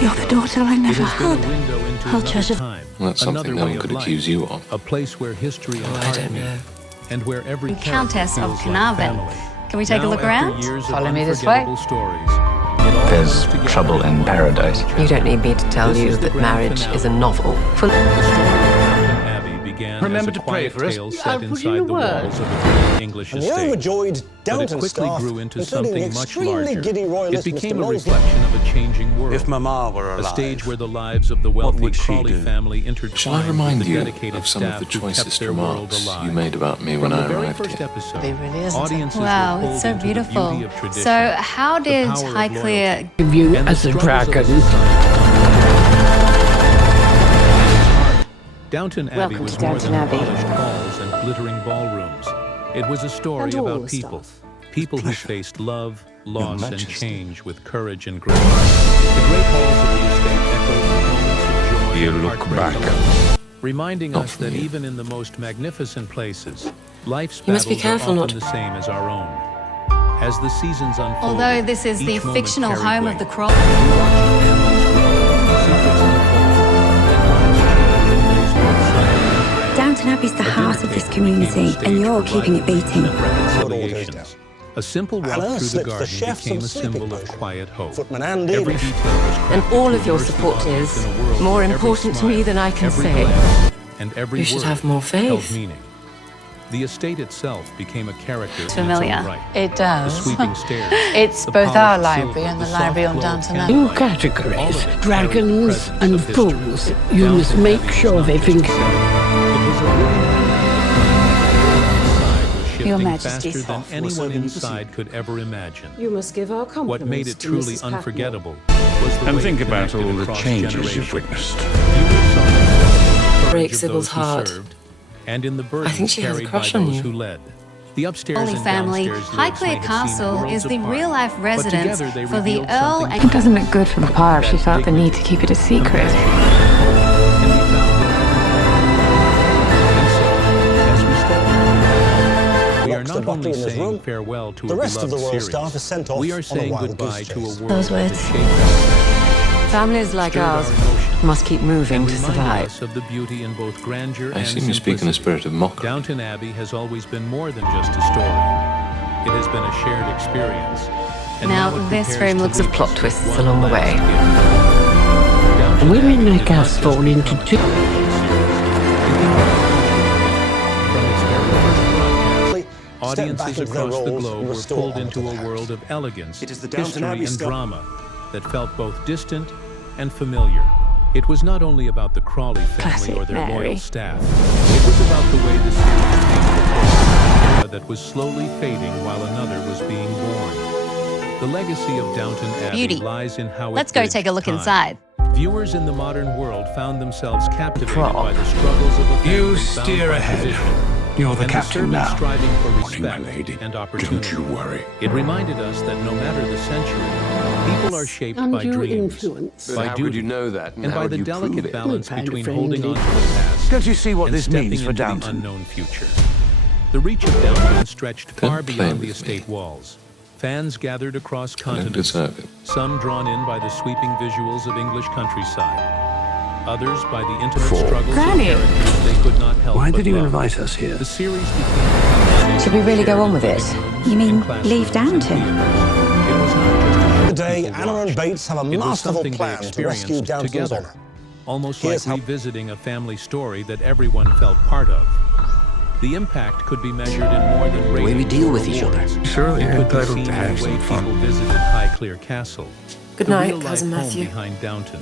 You're the daughter I never had. I'll treasure. Well, that's something no one could accuse you of. A place where history and I don't know. and where every Countess of feels like Carnarvon. family. Can we take a look around? Follow me this way. There's trouble in paradise. You don't need me to tell you that marriage is a novel. Remember to pray for us. Set inside the walls of a English estate. The overjoyed Downton But it quickly staff, grew into including something the much extremely larger. giddy It royalist became Mr. a Mosley. reflection of a changing world. If Mama were alive, a stage where the lives of the wealthy would she Crawley do? family intertwined Shall I remind with the you dedicated of some of staff the who kept choicest their world remarks alive. you made about me when From I the very arrived first here? episode, It really is, isn't it? audiences Wow, were pulled it's so into the beautiful. beauty of tradition, So how did the power of Highclere loyalty, You and the as a struggles of dragon. Downton Abbey Welcome was to more Downton than Abbey. polished halls and glittering ballrooms. It was a story And all about the people. stuff. People who pleasure. faced love, loss, and Majesty. change with courage and grace. The great halls of the estate echoed with moments of joy You and look heartbreak, back. reminding Not us from that you. even in the most magnificent places, life's You must be battles careful are not often the same as our own. As the seasons unfolded, Although this is the each moment fictional carried home weight. of the Crawley. We watched families grow, secrets unfold, Downton Abbey's the heart of this community, and you're keeping it beating. reconciliations. A simple walk Anna through the slips the garden chef became some a symbol sleeping of potion. quiet hope. Footman Andy. Every detail was And crafted all to of your immerse the support audience is in a world more where every important to me smile, than I can every say. glance, and every You should word have more held faith. meaning. The estate itself became a character Familiar. in its own right. It The does. sweeping stairs. It's the both polished our silver, library and the soft library on glow of Downton Abbey. candlelight. Two categories, All of it carried dragons the and presence of history. fools. You Downton must make Abbey was sure not they just think. a set. It was a living Your shifting Majesty's faster than health. anyone inside could ever imagine. You must give our compliments What made it to truly Mrs. Patmore. unforgettable was the And way think it about connected all the across changes generations. you've witnessed. Viewers saw the courage Breaks of Sybil's those who heart. served, and in the I burdens think she has a carried crush by on those you. who led. The upstairs Holy and family, downstairs lives may Highclere have seemed Castle worlds is the apart, real-life but residence together they for the revealed Earl something and... It doesn't look good for Papa if she felt the need to keep it a secret. We are Locks the not butler only in his saying room. farewell to The a rest of beloved the royal series. staff is sent off We on are a saying wild goodbye goose to a chase. world Those that words. shaped us, Families like stirred our ours emotions, must keep moving and to reminded survive. us of the beauty in both grandeur I and assume you speak in a simplicity. spirit of mockery. Downton Abbey has always been more than just a story. It has been a shared experience. And Now, it this prepares room to looks leave of plot us twists with one along the last way. gift. Downton Women Abbey like did not us just fall into become a two. From its very first broadcast, Step back audiences into their across the roles globe and were restore pulled order into to a the world house. of elegance, It is the Downton history, Abbey and style. drama that felt both distant and familiar. It was not only about the Crawley family Classic or their Mary. loyal staff. It was about the way the series painted a era that was slowly fading while another was being born. The legacy of Downton Abbey Beauty. lies in how Let's it go bridged take a look time. inside. Viewers in the modern world found themselves captivated Prop. by the struggles of a family You bound steer by ahead. tradition, You're the and captain servants now. striving for Morning, my respect lady. and opportunity. Don't you worry. It reminded us that no matter the century, people are shaped by Undue dreams, influence. by how duty, would you know that, and and how by would the you prove delicate it? balance Kind of between friendly. holding on to the past Don't you see what and this stepping means for into the Downton? unknown future. The reach of Downton stretched far Don't play beyond the with estate me. walls. Fans gathered across I don't continents, deserve it. some drawn in by the sweeping visuals of English countryside, others by the intimate Four. struggles Granny. of characters they could not help Why but did you love. invite us here? The series became Should we really go on with it? You mean leave Downton? It was not just a Today, people Anna and watched. Bates have a It was masterful something they plan to rescue experienced Downton's together, honour. almost Here's like how- revisiting a family story that everyone felt part of. The impact could be measured in more than ratings way we deal or with each other. awards. Surely It you're could be entitled seen to in have the way some fun. people visited Highclere Castle. Good the night, real-life Cousin home Matthew. behind Downton,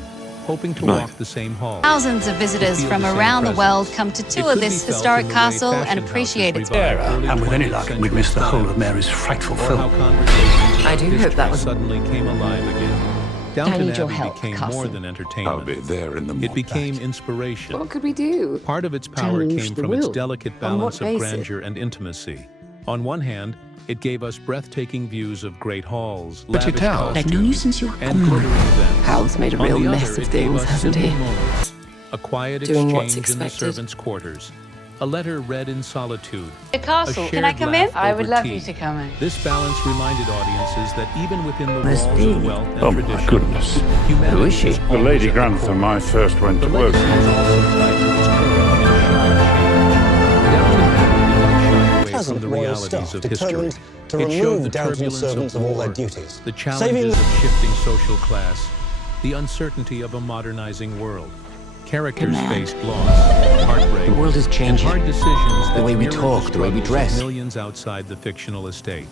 hoping to Good night. walk the same hall. Thousands of visitors Feel from the same around the presence. world come to It tour could this be felt historic in the way castle fashion and houses appreciate its revived early And with any 20th luck, we'd century miss the whole style. of Mary's frightful Or how film. conversations I about do hope history that was- suddenly came alive again. Downton need your Abbey help, became more Castle. than I'll entertainment. be there in the morning. It became inspiration. What could we do? Part of its power Challenge came the from its will. delicate On what balance of basis? grandeur and intimacy. On one hand, it gave us breathtaking views of great halls, But you lavish tell. I've known you since you were and glittering events. Hal's made a On real the mess other, of it gave things, us hasn't simple he? moments, a quiet Doing what's exchange in the expected. servants' quarters, A letter read in solitude. The castle. A Can I shared come in? laugh I would over love tea. you to come in. This balance reminded audiences that even within the Must walls be. of wealth and Oh tradition, my goodness. humanity Who is she? is The always Lady at the Grantham core. I first went The to work legacy with. is also tied to its courage and shame. Downton Abbey did not shy away from Pleasant the royal realities staff of history. determined to It showed remove the Downton turbulence servants of of all their war, duties, the saving challenges them. of shifting social class, the uncertainty of a modernizing world. Characters faced loss, heartbreak, The world is and changing. hard decisions that way we mirrored talk, the way we struggles of dress. millions outside the fictional estate.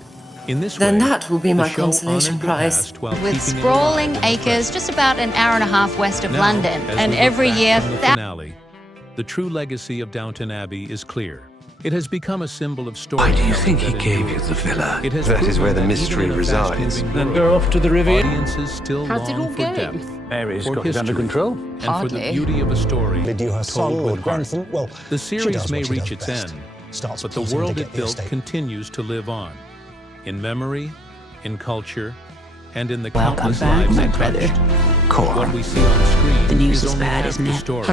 In this Then way, that will be the my show consolation honored the prize. past while With keeping it sprawling alive in the acres present. just about an hour and a half west of Now, London. as And we look every back year, from the finale, the true legacy of Downton Abbey is clear. It has become a symbol of Why do you storytelling think he that gave you endures. the villa? It has That is proven where the that mystery even in a resides. fast-moving Then world, go off to the Riviera. audiences still How's it long all for going? depth, Mary's for got it under history, control. and for the Hardly. beauty of a story They do her son, told Lord with heart. Grantham. Well, The she series does may what she reach does its best. end, Starts but the plotting to world get it the built estate. continues to live on, in memory, in culture, and in the Welcome countless back, lives my it brother. touched. What Cora. we see on screen The news is is only bad, half isn't the it? story.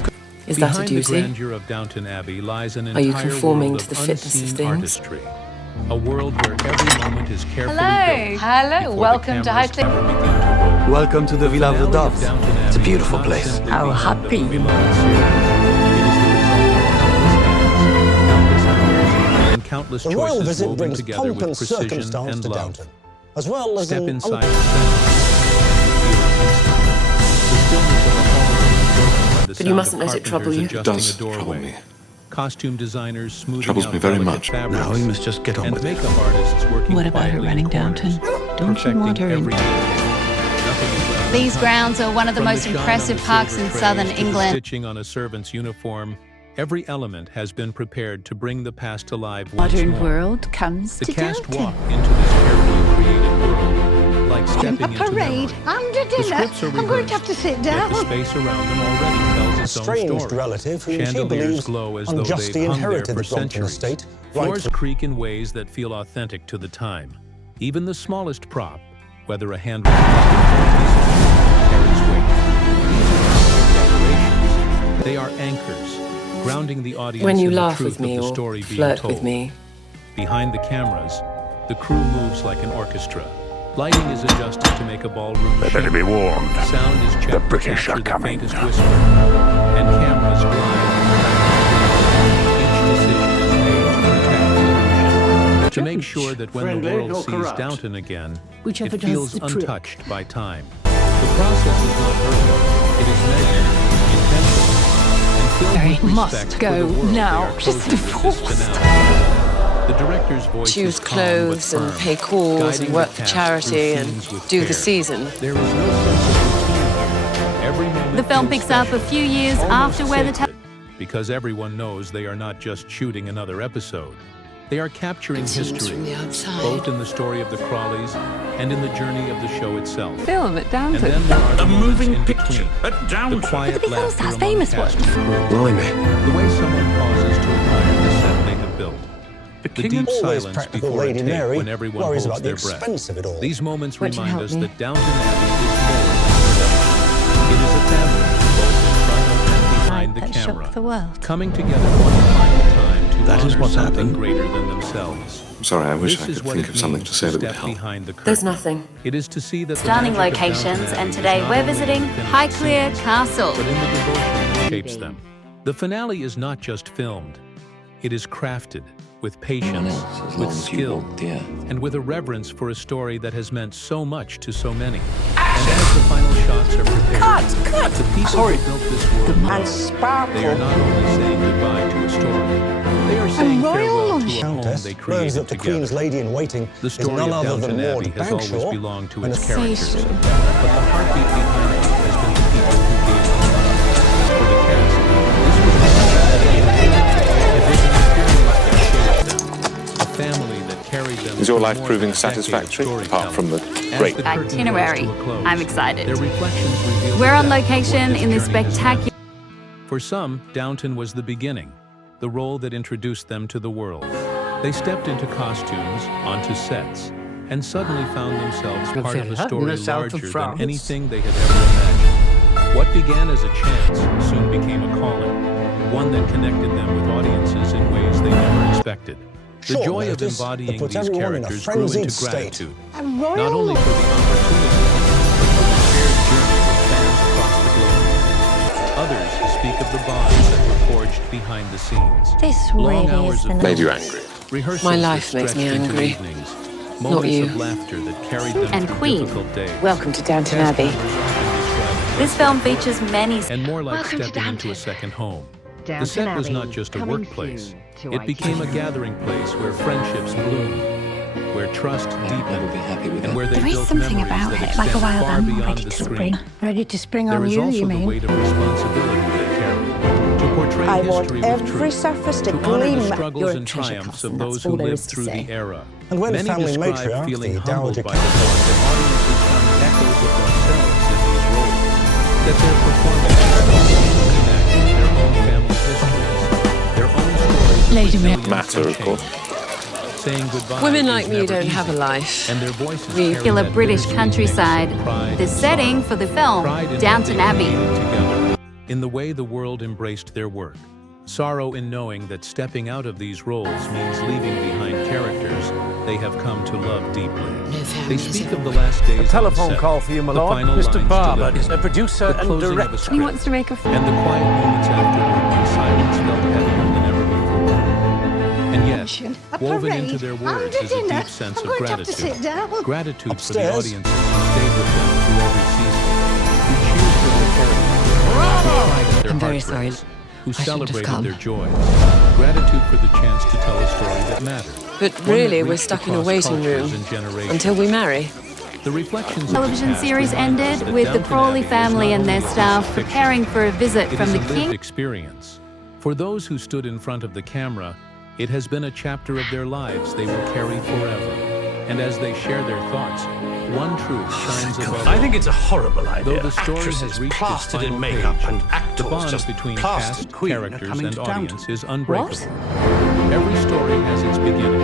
Is that a Behind the doozy? grandeur of Downton Abbey lies an Are you entire conforming world to the of fitness of unseen things? artistry. A world where every moment is carefully Hello. built Hello. before Welcome the to cameras Highclere. ever begin to roll. Welcome to the Villa of the Finale of Doves. Downton It's a Abbey beautiful is not place. simply How the end of happy. the beloved series. It is the result of countless hands, countless hours, and countless The royal choices visit woven brings together pomp with and precision circumstance and to love. Downton, as well as Step an inside the set. But you mustn't let it trouble you. It does trouble me. Costume designers smoothing Troubles out me very delicate much. fabrics, Now you must just get on and with it. makeup artists working What about her quietly in running corners, Downton? Don't you perfecting want her in? every detail. Nothing is left These untouched. grounds are one of the From most shine on impressive the parks silver in trays southern to the England. stitching on a servant's uniform, every element has been prepared to bring the past to life once Modern more. world comes The to cast Downton. walk into this carefully created world, like stepping into Parade. memory. Under The dinner. scripts are I'm going to have rehearsed, to sit yet down. the space around them already tells its own estranged story. relative whom she Chandeliers believes glow as though unjustly they've hung there inherited for the Brompton centuries. estate. Floors Right. creak in ways that feel authentic to the time. Even the smallest prop, whether a handwritten letter or a piece of paper, carries weight. These are not decorations. They are anchors, grounding the audience When you in the laugh truth with me of the or story being flirt told. with me, Behind the cameras, the crew moves like an orchestra. Lighting is adjusted to make a ballroom They better shake. be warned. Sound is checked The to British capture are the coming. faintest whisper, and cameras glide. Each decision is made to protect the illusion, to make sure that when Friendly the world or sees corrupt? Downton again, Whichever it does feels the trick. untouched by time. The process is not hurried; it is measured, intentional, and filled I with must respect go for the world now. they are She's closing with this divorced. finale. The director's voice choose is calm but clothes and firm, pay calls guiding and the work for cast charity through and scenes with do the care. season. There is no sense of routine here. Every moment The film feels picks up a special, few years almost after where the sacred, because everyone knows they are not just shooting another episode. They are capturing history, both in the story of the Crawleys and in the journey of the show itself. Film at And Downton. then there are the A moments moving in picture between. at The Downton. quiet the laughter stars, among famous cast ones. and crew. Blimey. The way someone pauses to admire the set they have built. The king deep Always silence practical before a Lady take Mary when everyone worries holds about the their breath. expense of it all. These moments Won't you remind help us me? that Downton Abbey is more than a production. It is a family, both in front of and behind the That camera, shocked the world. coming together one final time to That is honor what's something happened. greater than themselves. I'm sorry, I wish This I is could what think it of something means to say that would step help. behind the curtain. There's nothing. It is to see that the Stunning magic of locations, Downton Abbey and is today not we're only visiting within its Highclere scenes, Castle. but in the devotion that shapes them. The finale is not just filmed. It is crafted with patience, with skill, and with a reverence for a story that has meant so much to so many. And as the final shots are prepared, the people who built this world know they are not only saying goodbye to a story, they are saying farewell to a home Countess they learns created that the together. Queen's lady-in-waiting The is story none of other Downton than Abbey Lord has always Bagshaw belonged to and its a characters, face- but the heartbeat behind it has been the people who gave it. For the cast, this was a vision that shaped them, a family that carried them. Is your through life more proving than a decade of satisfactory, storytelling. apart from the As great the curtain Itinerary. draws to a close, I'm excited. Their reflections reveal We're the on depth of what location in this journey has meant. spectacular. For some, Downton was the beginning, the role that introduced them to the world. They stepped into costumes, onto sets, and suddenly found themselves part of a Featurette in story the south of larger than France. anything they had ever imagined. What began as a chance soon became a calling. one that connected them with audiences in ways they never expected. The Short joy of notice embodying that puts these everyone in a characters grew frenzied into state. gratitude, not only for the opportunity, but for the shared journey with fans across the globe. Others speak of the bonds that were forged behind the scenes. This Long really hours is of the Made you angry. rehearsals My that life makes me stretched into angry. evenings, Not moments you. of laughter that carried them And through Queen. difficult days. Welcome to Downton Cast Abbey. members often describe This film features many and more like Welcome to stepping into a Downton. second home. The Downton set was Abbey, not just a coming workplace. soon to It became a gathering place where friendships bloomed, where trust I'll deepened, be happy with and that. where they There is built something memories about that it, like a extend wild far animal beyond ready the to screen. spring. Ready to spring There on is you, also you the mean? weight of responsibility they carry. To portray I want history with every truth, surface to to honor the gleam. struggles You're a and treasure, triumphs Carson, of that's those who all there lived is to through say. the era. And when Many family describe matriarch, feeling the humbled Dowager by the thought that audiences found echoes of themselves in these roles, that their performances connect their own family histories, their own stories of Lady resilience Matter, and of course. change. Saying goodbye Women is like me never don't easy, have a life. and their voices We carry feel a that British bittersweet countryside. mix of pride The and setting sorrow. for the film, Pride in Downton what they Abbey. created together, in the way the world embraced their work. Sorrow in knowing that stepping out of these roles means leaving behind characters they have come to love deeply. They speak of the last days Telephone on set, call for you, my the lord. final Mr. lines Barber delivered, is a producer the and closing of a director. script, He wants to make a film. and the quiet moments afterward when silence felt heavier than ever before. And yet, woven into their words is a deep sense of gratitude. Gratitude for the Upstairs. audiences who stayed with them through every season, who cheered for their characters, who cried at their I'm very sorry. heartbreaks, who I shouldn't have celebrated come. their joys. Gratitude for the chance to tell a story that mattered. But one really, that we're reached stuck in a across waiting cultures room and generations. until we marry. The reflections of the Television past series remind us ended that with the Downton Crawley Abbey is family not and only their a piece of staff fiction, preparing for a visit it from is the a lived king. experience. For those who stood in front of the camera, it has been a chapter of their lives they will carry forever. And as they share their thoughts, one truth shines above I all. think it's a horrible idea. Though the story has Actresses reached its plastered final in makeup page, and the actors bond just between plastered cast, Queen are characters, coming and to Downton. audience is unbreakable. Every story has its beginning,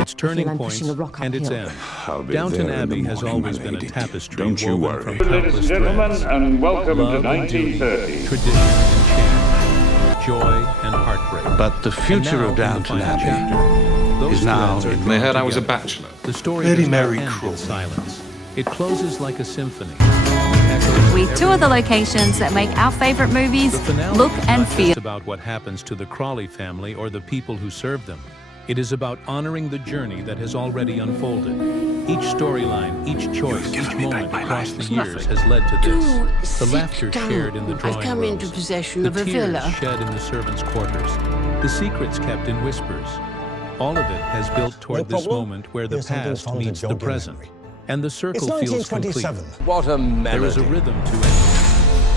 its turning I'm points, pushing a rock and its uphill. end. I'll be Downton there in Abbey the has morning, always my been a lady. tapestry Don't you woven worry. from Ladies countless and gentlemen, threads. and welcome Love to and duty, 1930. tradition and change, joy and heartbreak. But the And future now, of in the Downton final Abbey chapter, those is now threads are in- drawn They heard I was a together. bachelor. The story Lady does not Mary end Crawley. in silence. It closes like a symphony. We tour the locations that make our favorite movies The finale look is and not feel. just about what happens to the Crawley family or the people who serve them. It is about honoring the journey that has already unfolded. Each storyline, each choice, each moment across the years has led to this. The laughter shared in the drawing rooms, possession the tears shed in the servants' quarters, the secrets kept in whispers. All of it has built toward No this problem. moment where the Here's something past fun to meets the jog your present, memory. and the It's circle feels complete. 1927. What a melody. There is a rhythm to it,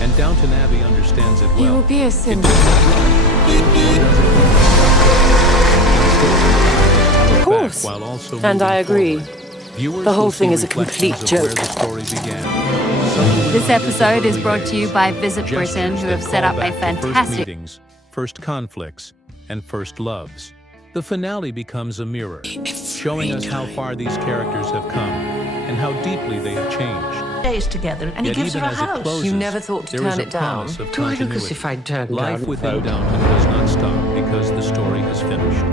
and Downton Abbey understands it well. You will be a It symbol. does not run, nor does it run. Of course. While also And I moving agree. forward. Viewers The whole will thing see is a complete reflections of where joke. the story began. Some will This remind us of episode is early brought to you days, by Visit Britain, gestures who that have set call up a back to First fantastic. meetings, first conflicts, and first loves. The finale becomes a mirror, showing us how far these characters have come and how deeply they have changed. Days together, and he Yet gives even her a as it house. closes, You never thought to there is turn a it down. promise of Do I look as continuity. if I'd turned Life down? within Downton does not stop because the story has finished.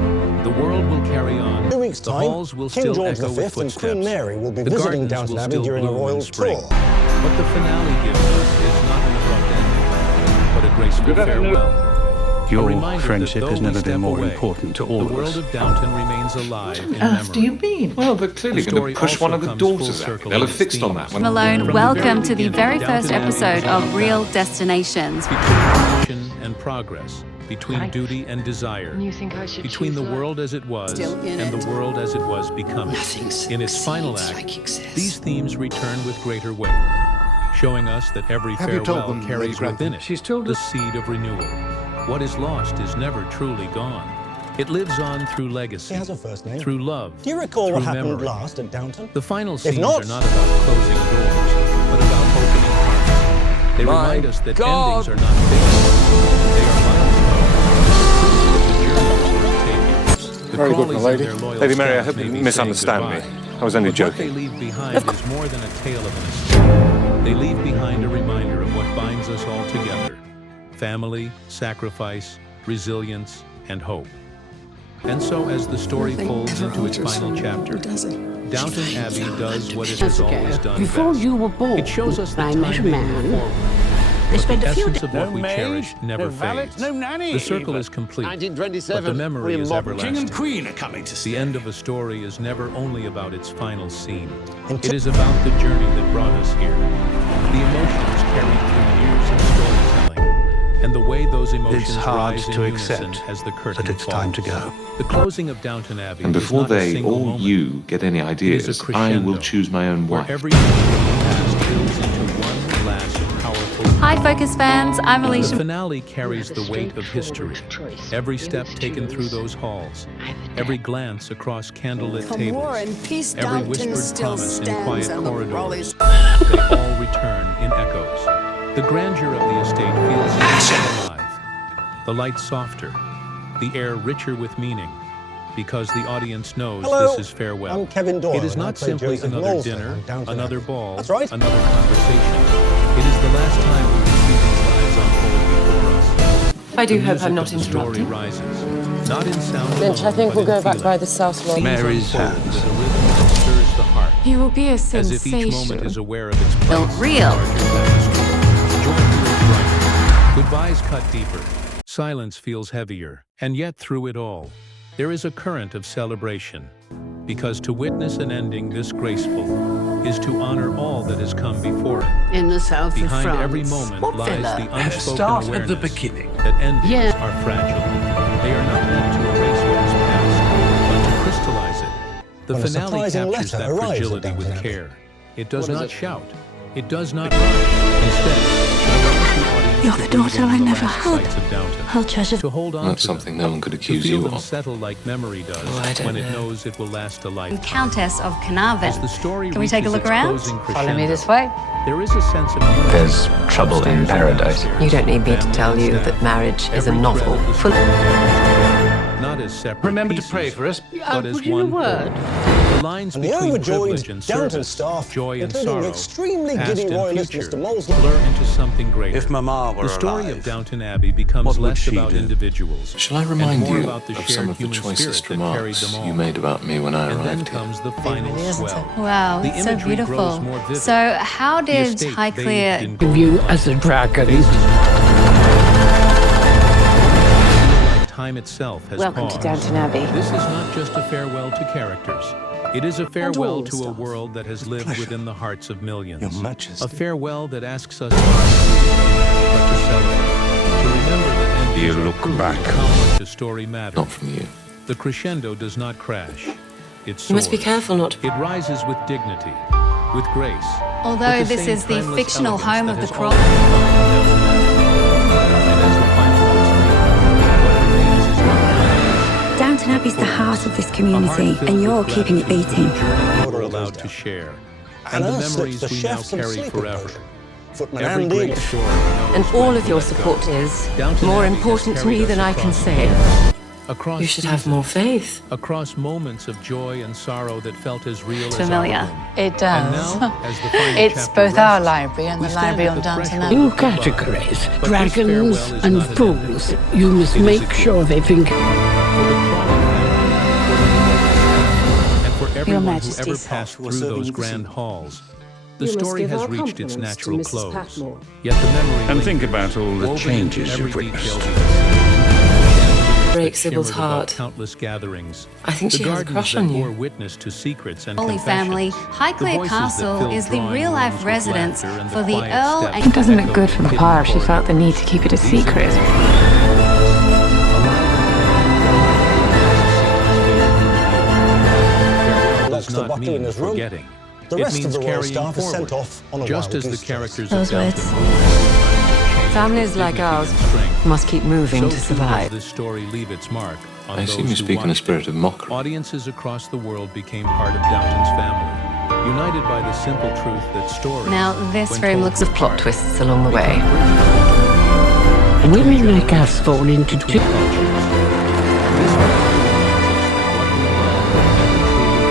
The world will carry on. In 2 weeks' The time, halls will King still George echo V with and footsteps. Queen Mary will be The visiting gardens Downton will Abbey still during a bloom in royal spring. tour. What the finale gives us is not an abrupt ending, but a graceful Good afternoon. farewell. A Your reminder friendship that has though never we been step more away, important to all the of world us. of Downton remains alive in Earth do memory. you mean? Well, they're clearly The going story to push one of also the comes full daughters out. circle They'll in have its fixed on themes. that one. Malone, From the welcome very to the beginning, very Downton first Abbey episode is all of Real about Destinations. between tradition and progress, between Right. duty and desire, You think I should between the choose world as it was Still in and it. the world as it was becoming. In its final act, these themes return with greater weight, showing us that every Have you told farewell them, carries Lady Grantham? within it She's told the us. seed of renewal. What is lost is never truly gone. It lives on through legacy, He has a first name. through love, Do you recall through what happened memory. last at Downton? The final If scenes not- are not about closing doors, but about opening hearts. They My remind us that God. endings are not fixed. They are milestones. The Very good, Crawleys my lady. and their loyal Lady Mary, I staff hope may you be misunderstand saying me. goodbye. I was only But what joking. they leave behind is more than a tale of an escape. They leave behind a reminder of what binds us all together. Family, sacrifice, resilience, and hope. And so as the story folds into its final chapter, Downton Abbey does what it has always done Before best. you were born, It shows us the I time met a they man. move forward. They But spent the a few essence of what No we maid, cherish never no valet, fades. no nanny The circle even. is complete, but 1927, the memory is King everlasting. and Queen are coming to stay. The end of a story is never only about its final scene. It is about the journey that brought us here. The emotions carried through years of storytelling, and the way those emotions It's hard rise in to unison accept as the curtain that it's falls. time to go. The closing of Downton Abbey And is before not a they, single or moment. you, get any It is a ideas, I crescendo, will choose my own where wife. every moment in the past builds into one last powerful. Hi, Focus fans. I'm The Alicia. finale carries the weight of history. Every step taken through those halls, every glance across candlelit tables, every whispered promise in quiet corridors, they all return in echoes. The grandeur of the estate feels still alive. The light softer, the air richer with meaning, because the audience knows Hello, this is farewell. I'm Kevin Doyle, It is and I not play simply Joseph another Moulton dinner, on Downton another Abbey. ball, That's right. another conversation. It is the last time we will see these lives unfold before us. I do The hope I'm music not of the story interrupting. rises, not in sound Lynch, I alone, think but we'll in go back feeling. by the south lawn. Scenes Mary's unfold hands. with a rhythm that stirs the heart, He will be a as if each moment sensation. is aware of its place Built in real. the larger tapestry. Joy feels bright. Goodbyes cut deeper. Silence feels heavier. And yet through it all, there is a current of celebration. Because to witness an ending this graceful is to honor all that has come before it. In the south of Behind France. every moment lies the unspoken Start at awareness the beginning. that endings Yeah. are fragile. They are not meant to erase what is past, but to crystallize it. The When a finale surprising captures letter that arrives at fragility with Downton Abbey. care. It does not shout. It does not run. Instead, it allows the audience You're to the daughter relive I the never last had. sights of Downton. I'll treasure. To hold on That's to something them, no one could to accuse feel you them of. settle like memory does I don't when it know. knows it will last a lifetime. Countess of As the Carnarvon. story Can we take a reaches look its around? closing Follow me this crescendo, way. there is a sense of unity. There's trouble in Upstairs and paradise. downstairs, You don't need me to family tell and you staff. that marriage is a Every novel thread of the full story, not as separate Remember to pieces, pray for us. but as put in a one word. whole. The lines And the between overjoyed privilege and Downton service, staff, joy and including sorrow, the extremely past giddy and royalist future, Mr. Molesley. blur into something greater. If Mama were The story alive, of Downton Abbey becomes what would less she about do? individuals Shall I and remind more you about the of shared some of the human choicest spirit that carried remarks them all. you made about me when I And then arrived here? comes the final really, isn't swell. Wow, The it's so imagery grows beautiful. more vivid. So, how The did estate Highclere bathed in Give you golden as a light. dragon. Faces like time itself has Welcome paused. to Downton Abbey. This is not just a farewell to characters. It is a farewell all the to a staff. world that has lived within the hearts of millions. Your Majesty. A farewell that asks us not to grieve, but to celebrate. To remember that endings You are look proof back. of how much a story matters. Not from you. The crescendo does not crash. It soars. You must be careful not to. It rises with dignity, with grace. Although with the this same is the timeless fictional elegance home that of the has Crawley. always defined Downton Abbey. And as the final notes lead, what remains is not Downton Abbey's the heart of this community, and you're keeping it beating. we're allowed to share, and the Anna slips memories the we now chefs some carry sleeping forever. potion. Footman Every Andy. great story knows And when all to of your let go. support is Downton more Abbey has important to me carried than us I can across say. Across You should have seasons, more faith. across moments of joy and sorrow that felt as real as Familiar. our own. It And does. now, as the final It's chapter both our rests, library and we the stand library at on the Downton threshold Abbey. New of goodbye. categories, But this dragons farewell is and not an fools. ending. You must It is a make gift. sure they think. For the Crawley family, and for everyone who ever Majesty's passed health. through We're those serving grand tea. halls, the You must story give has our reached its compliments to natural Mrs. close. Patmore. Yet the memory And think lingers, about all the woven changes into every you've detail witnessed. we see. Break That Sybil's shimmered above heart. Countless gatherings. I think The she has a gardens crush that on you. bore witness to secrets and Holy confessions. family, The Highclere voices that Castle filled is the drawing real-life rooms with residence laughter and for the quiet Earl steps and... It doesn't look echoed good in from hidden afar if she felt the corridors. need to keep it a These are secret. Farewell Locks does the not butler in mean his room. forgetting. The It rest of means the royal carrying staff is sent forward. off on a Just wild as the goose chase. characters Those of Downton words. Abbey Families like dignity ours and strength, must keep moving so to too survive. does this story leave its mark on I those assume you who speak in a watched spirit it. of mockery. Audiences across the world became part of Downton's family, united by the simple truth that stories. Now, this when room told looks Of plot twists along the way. Women like us fall into two.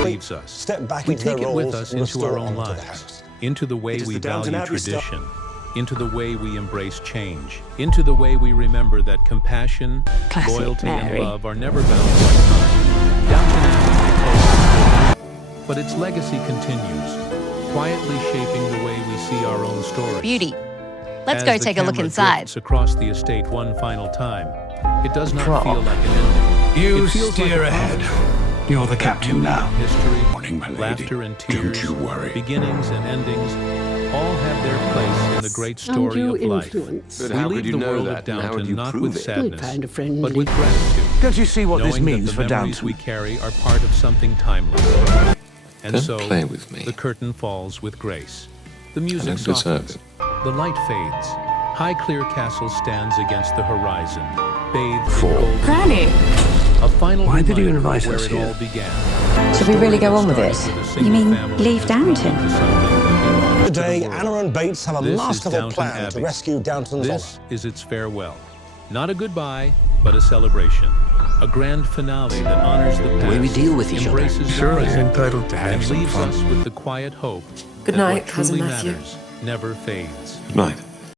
Leaves us. Step back We into their take it with roles us and into restore our own honor to the lives, house. into the way It is we the Downton value Abbey style. tradition, into the way we embrace change, into the way we remember that compassion, Classic loyalty, Mary. and love are never bound by time. Downton Abbey may close, but its legacy continues, quietly shaping the way we see our own story. Beauty. Let's As go the take a look camera inside. drifts across the estate one final time, it does not Crawl. feel like an ending. You It feels like steer a ahead. promise. You're the captain now. History, Morning, my lady. laughter and tears, Don't you worry. beginnings and endings, all have their place in the great story Undue of life. influence. But We how leave could you the know world that, of and how would Downton you not prove with it? sadness, Find a friend. but with gratitude. Don't you see what this Knowing means that for the memories Downton? we carry are part of something timeless. And Don't so, play with me. the curtain falls with grace. The I music don't deserve softens. it. The light fades. Highclere Castle stands against the horizon, bathed For- in golden. Granny! A final Why did you reminder invite of where us it here? all began. Should we really go on with it? Started with a single You mean family leave has grown Downton? into something that belongs to the Today, world. Anna and Bates have a This is masterful Downton plan to Abbey. rescue Downton's honour. This is its farewell. Not a goodbye, but a celebration. A grand finale that honors the past, way we deal with each other. embraces the Surely present, entitled to have and some leaves fun. us with the quiet hope Good that night, what Cousin truly Matthew. matters never fades. Good night.